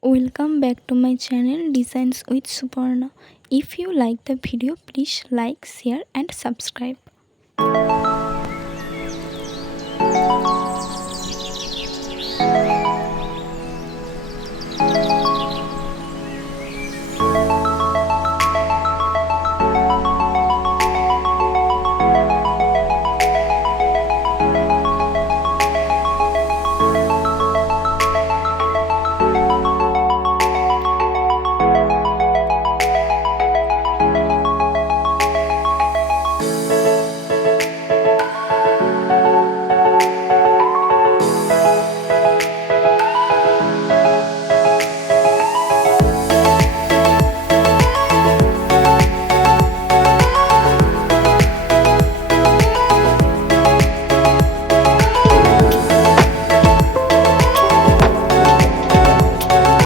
Welcome back to my channel Designs with Suparna. If you like the video, please like, share and subscribe.